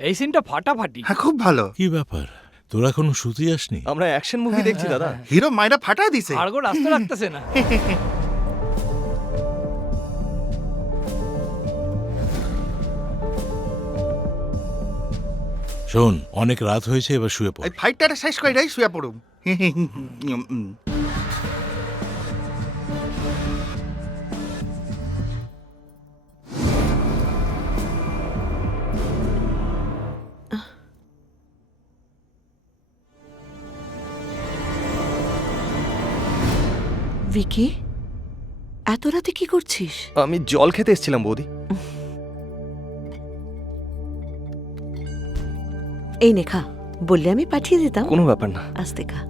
এই সিনটা ফাটাফাটি। হ্যাঁ খুব ভালো। কি ব্যাপার? তোরা কোনো শুতে আসনি? আমরা অ্যাকশন মুভি দেখছি হ্যাঁ, হ্যাঁ, দাদা। হ্যাঁ। হিরো মাইরা ফাটাই দিছে। আর আরগো রাস্তা রাখতেছে না। শোন অনেক রাত হয়েছে এবার শুয়ে পড়। এই ফাইটটা শেষ কইরাই শুয়ে পড়ুম। ভিকি এত রাতে কি করছিস? আমি জল খেতে এসেছিলাম বৌদি। এই নে খা বললে আমি পাঠিয়ে দিতাম। কোনো ব্যাপার না। আস্তে খা।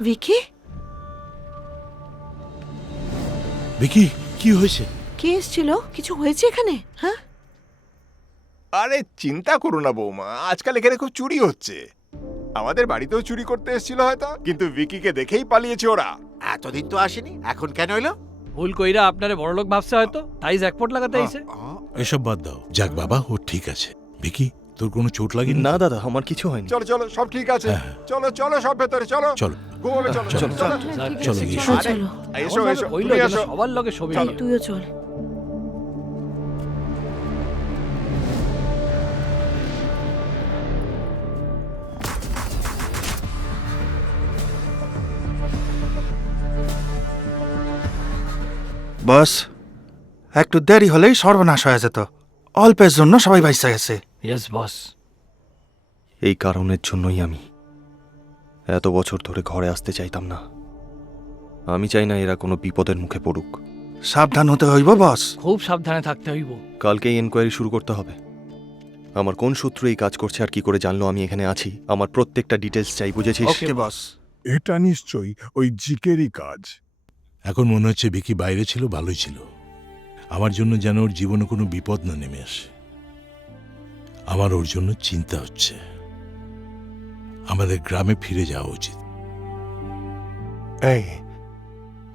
ভিকি? বিকি কি হয়েছে? কে এসছিল? কিছু হয়েছে এখানে? হ্যাঁ? আরে চিন্তা করো না বৌমা আজকাল এখানে খুব চুরি হচ্ছে। আমাদের বাড়িতেও চুরি করতে এসেছিল হয়তো কিন্তু ভিকিকে দেখেই পালিয়েছে ওরা। এতদিন তো আসেনি এখন কেন এলো? ভুল কইরা আপনারে বড়লোক ভাবছে হয়তো তাই জ্যাকপট লাগাতে আইছে। এসব বাদ দাও যাক বাবা ও ঠিক আছে। ভিকি তোর কোনো চোট লাগেনি? না দাদা আমার কিছু হয়নি। চলো চলো সব ঠিক আছে। হ্যাঁ। চলো চলো সব ভেতরে চলো। চলো। ঘুমাবে চলো চলো, চলো চলো গিয়ে চলো এসো এসো তুমি এসো সবার লগে ছবি তুইও চল। বস একটু দেরি হলেই সর্বনাশ হয়ে যেত। অল্পের জন্য সবাই বাইসা গেছে। ইয়েস বস এই কারণের জন্যই আমি এত বছর ধরে ঘরে আসতে চাইতাম না। আমি চাই না এরা কোনো বিপদের মুখে পড়ুক। সাবধান হতে হইব বস। খুব সাবধানে থাকতে হইব। কালকেই এনকোয়ারি শুরু করতে হবে। আমার কোন সূত্র এই কাজ করছে আর কি করে জানলো আমি এখানে আছি? আমার প্রত্যেকটা ডিটেলস চাই বুঝেছিস ওকে বস। এটা নিশ্চয়ই ওই জিকেরই কাজ। এখন মনে হচ্ছে বিকি বাইরে ছিল ভালোই ছিল। আমার জন্য যেন ওর জীবনে কোনো বিপদ না নেমে আসে। আমার ওর জন্য চিন্তা হচ্ছে। আমাদের গ্রামে ফিরে যাওয়া উচিত। এই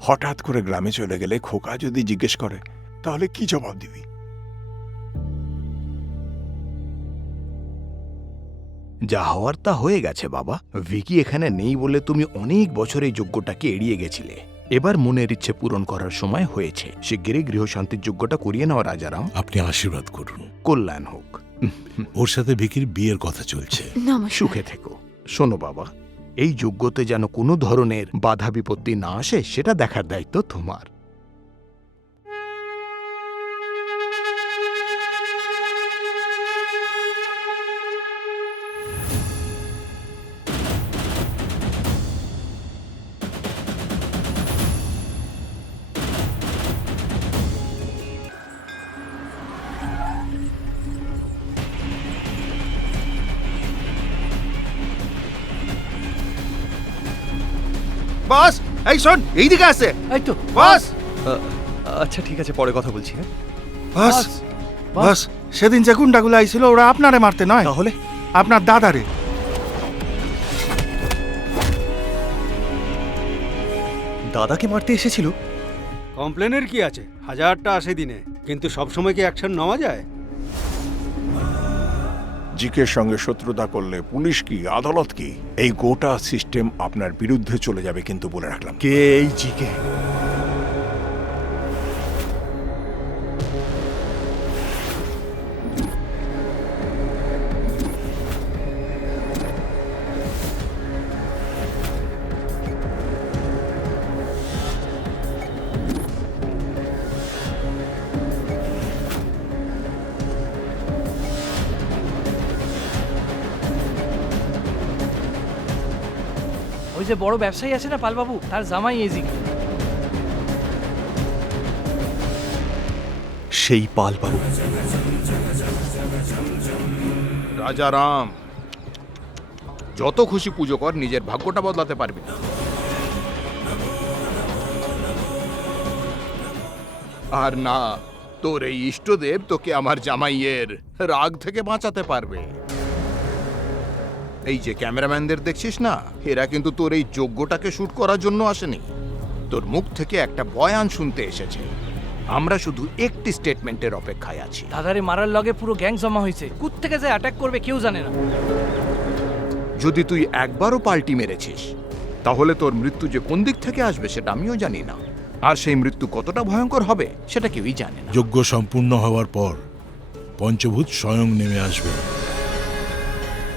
হঠাৎ করে গ্রামে চলে গেলে খোকা যদি জিজ্ঞেস করে তাহলে কি জবাব দিবি? যা হওয়ার তা হয়ে গেছে বাবা। ভিকি এখানে নেই বলে তুমি অনেক বছর এই যজ্ঞটাকে এড়িয়ে গেছিলে। এবার মনের ইচ্ছে পূরণ করার সময় হয়েছে। শিগগিরই গৃহশান্তির যজ্ঞটা করিয়ে নাও রাজারাম। আপনি আশীর্বাদ করুন। কল্যাণ হোক। ওর সাথে ভিকির বিয়ের কথা চলছে। নমস্কার। সুখে থেকো। শোনো বাবা, এই যোগ্যতে যেন কোনো ধরনের বাধা বিপত্তি না আসে, সেটা দেখার দায়িত্ব তোমার। বস এই শোন এইদিকে আছে এই তো। বস। আচ্ছা ঠিক আছে পরে কথা বলছি হ্যাঁ। বস বস সেদিন যে গুন্ডাগুলো আইছিল ওরা আপনারে মারতে নয়? তাহলে? আপনার দাদারে। দাদাকে মারতে এসেছিল? কমপ্লেনের কি আছে? হাজারটা আসে দিনে কিন্তু সবসময় কি অ্যাকশন নেওয়া যায়? জিকের সঙ্গে শত্রুতা করলে পুলিশ কি, আদালত কি? এই গোটা সিস্টেম আপনার বিরুদ্ধে চলে যাবে কিন্তু বলে রাখলাম। কে এই জিকে? যে বড় ব্যবসায়ী আছে না পালবাবু তার জামাই এজিক সেই পাল বাবু রাজা রাম যত খুশি পুজো কর নিজের ভাগ্যটা বদলাতে পারবি না। আর না তোর এই ইষ্টদেব তোকে আমার জামাইয়ের রাগ থেকে বাঁচাতে পারবে। এই যে ক্যামেরাম্যানদের দেখছিস না এরা কিন্তু তোর এই যোগ্যটাকে শ্যুট করার জন্য আসেনি। তোর মুখ থেকে একটা বয়ান শুনতে এসেছে। আমরা শুধু একটি স্টেটমেন্টের অপেক্ষায় আছি। দাদারে মারার লগে পুরো গ্যাং জমা হয়েছে। কুত থেকে যে অ্যাটাক করবে কেউ জানে না। যদি তুই একবারও পাল্টি মেরেছিস তাহলে তোর মৃত্যু যে কোন দিক থেকে আসবে সেটা আমিও জানি না। আর সেই মৃত্যু কতটা ভয়ঙ্কর হবে সেটা কেউই জানে না। যজ্ঞ সম্পূর্ণ হওয়ার পর পঞ্চভূত স্বয়ং নেমে আসবেন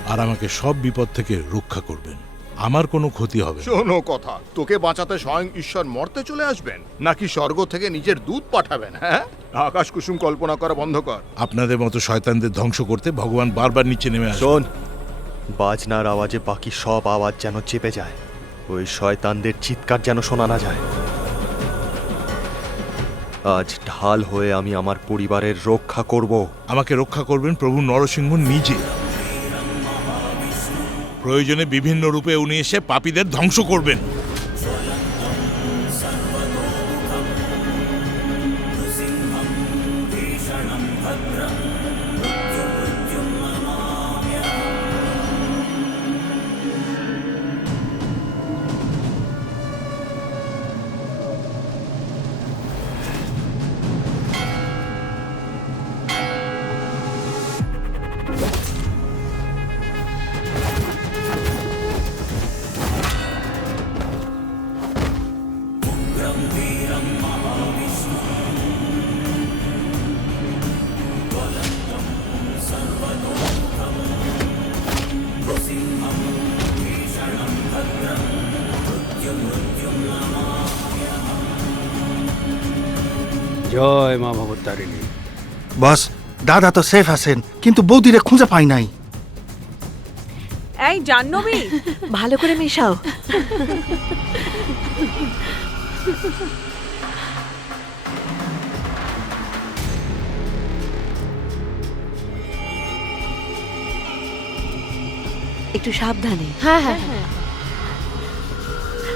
আর আমাকে সব বিপদ থেকে রক্ষা করবেন। আমার কোনো ক্ষতি হবে না। শোনো কথা তোকে বাঁচাতে স্বয়ং ঈশ্বর মর্তে চলে আসবেন নাকি স্বর্গ থেকে নিজের দুধ পাঠাবেন হ্যাঁ? আকাশ কুসুম কল্পনা করা বন্ধ কর। আপনাদের মতো শয়তানদের ধ্বংস করতে ভগবান বারবার নিচে নেমে আসেন শোন বাজনার আওয়াজে বাকি সব আওয়াজ যেন চেপে যায় ওই শয়তানদের চিৎকার যেন শোনা না যায়। আজ ঢাল হয়ে আমি আমার পরিবারের রক্ষা করব। আমাকে রক্ষা করবেন প্রভু নরসিংহ নিজে। প্রয়োজনে বিভিন্ন রূপে উনি এসে পাপীদের ধ্বংস করবেন। জয় মা ভগবতারিণী বস দাদা তো সেফ আছেন কিন্তু বৌদিরে খুঁজে পাই নাই। এই জাহ্নবী। ভালো করে মেশাও। একটু সাবধানে। হ্যাঁ হ্যাঁ হ্যাঁ।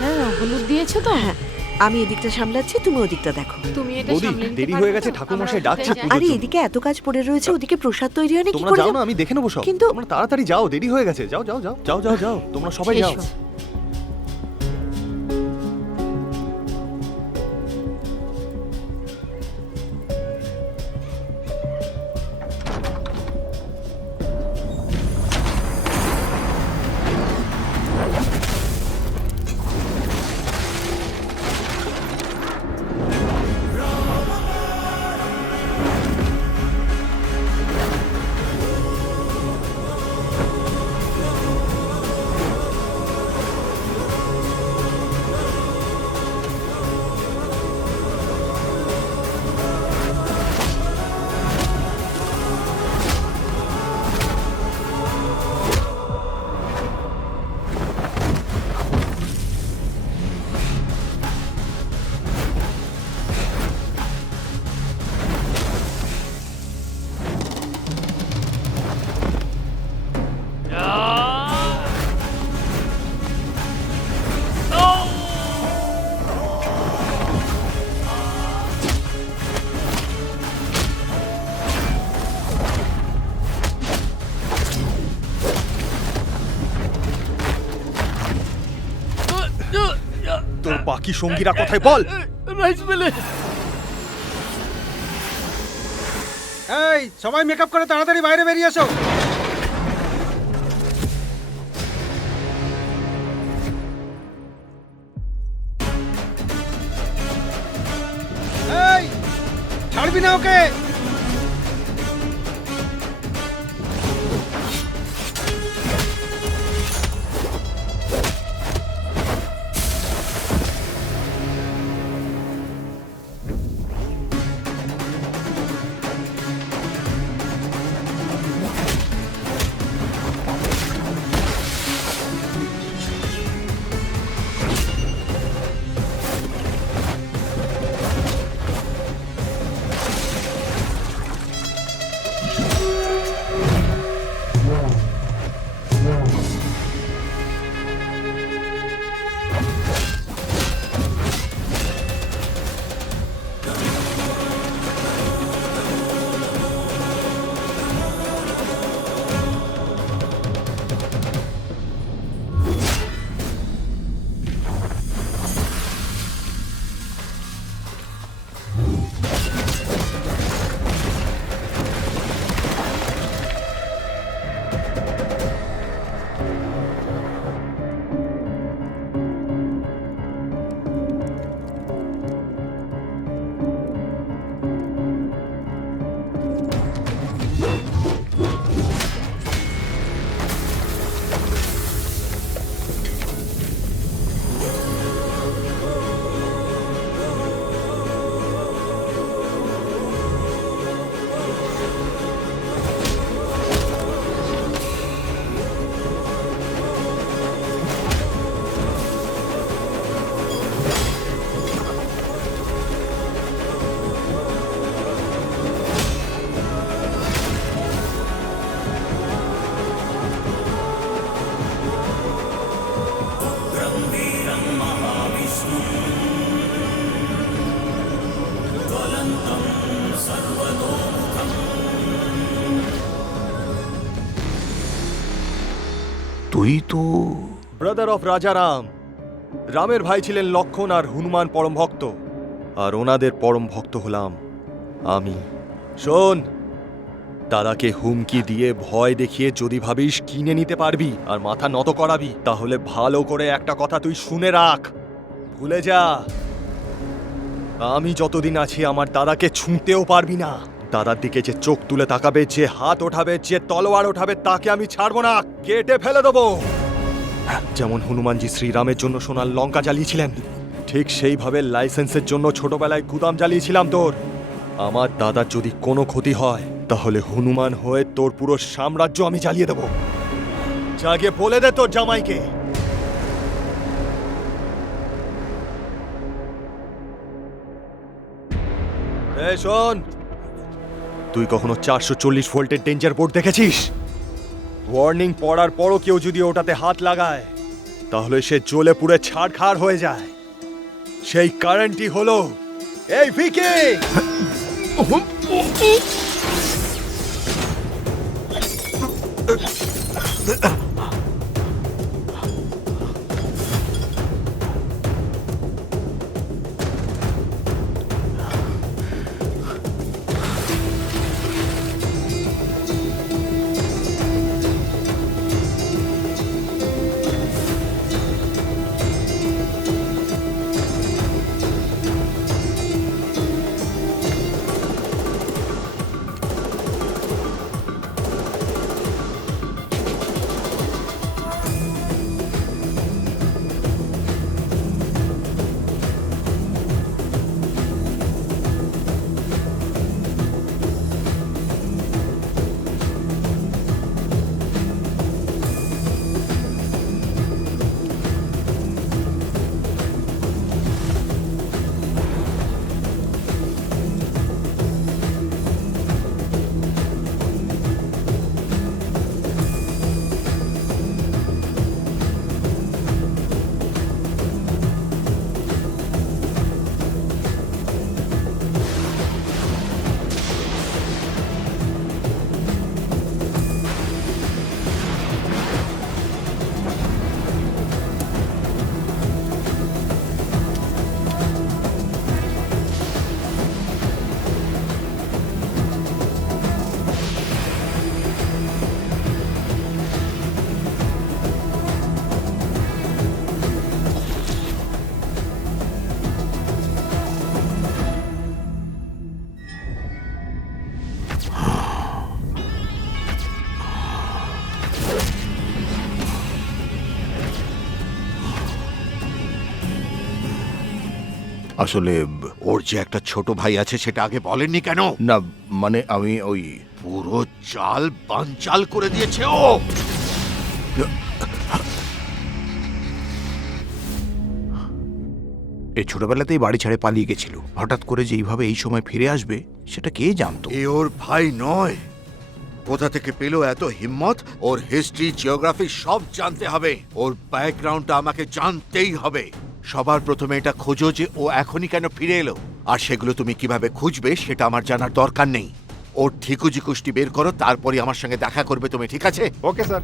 হ্যাঁ হলুদ দিয়েছ তো? হ্যাঁ। আমি এদিকটা সামলাচ্ছি তুমি ওদিকটা দেখো তুমি এটা বৌদি, সামলে নিতে দেরি পারবে হয়ে গেছে, তো? ঠাকুরমশাই আমরা ডাকছে কোথায় যাই? পুজোর আরে জন্য। এদিকে এত কাজ পড়ে রয়েছে ওদিকে প্রসাদ তৈরি হয়নি কি তোমরা করে যাও না আমি দেখে নেব সব কিন্তু- তোমরা তাড়াতাড়ি যাও দেরি হয়ে গেছে যাও যাও যাও যাও যাও যাও তোমরা সবাই যাও এসো। বাকি সঙ্গীরা কোথায় বল? রাইস মিলে। এই সবাই মেকআপ করে তাড়াতাড়ি বাইরে বেরিয়ে এসো। এই ছাড়বি না ওকে। তুই তো। ব্রাদার অফ রাজা রাম রামের ভাই ছিলেন লক্ষণ আর হনুমান পরম ভক্ত। আর ওনাদের পরম ভক্ত হলাম আমি। শোন, দাদাকে হুমকি দিয়ে ভয় দেখিয়ে যদি ভাবিস কিনে নিতে পারবি আর মাথা নত করাবি, তাহলে ভালো করে একটা কথা তুই শুনে রাখ। ভুলে যা। আমি যতদিন আছি, আমার দাদাকে ছুঁতেও পারবি না। দাদার দিকে যে চোখ তুলে তাকাবে, যে হাত ওঠাবে, যে তলোয়ার ওঠাবে, তাকে আমি ছাড়বো না, কেটে ফেলে দেবো। যেমন হনুমানজি শ্রীরামের জন্য সোনার লঙ্কা জ্বালিয়েছিলেন, ঠিক সেইভাবে লাইসেন্সের জন্য ছোটবেলায় গুদাম জ্বালিয়েছিলাম তোর। আমার দাদার যদি কোনো ক্ষতি হয়, তাহলে হনুমান হয়ে তোর পুরো সাম্রাজ্য আমি জ্বালিয়ে দেবো। জাগে বলে দে তোর জামাইকে। শোন তুই কখনো চারশো চল্লিশ ভোল্টের ডেঞ্জার বোর্ড দেখেছিস? ওয়ার্নিং পড়ার পরও কেউ যদি ওটাতে হাত লাগায়, তাহলে সে জ্বলে পুড়ে ছাড়খাড় হয়ে যায়। সেই কারেন্টই হলো এই ভিকি আসলে ওর যে একটা ছোট ভাই আছে সেটা আগে বলেননি কেন? না মানে আমি ওই পুরো চাল বানচাল করে দিয়েছে ও! এই ছোটবেলাতেই বাড়ি ছেড়ে পালিয়ে গেছিল। হঠাৎ করে যে এইভাবে এই সময় ফিরে আসবে সেটা কে জানতো? এ ওর ভাই নয়। কোথা থেকে পেল এত হিম্মত? ওর হিস্ট্রি জিওগ্রাফি সব জানতে হবে। ওর ব্যাকগ্রাউন্ডটা আমাকে জানতেই হবে। সবার প্রথমে এটা খোঁজো যে ও এখনই কেন ফিরে এলো। আর সেগুলো তুমি কীভাবে খুঁজবে, সেটা আমার জানার দরকার নেই। ওর ঠিকুজি কুষ্টি বের করো তারপরে আমার সঙ্গে দেখা করবে তুমি, ঠিক আছে? Okay, sir.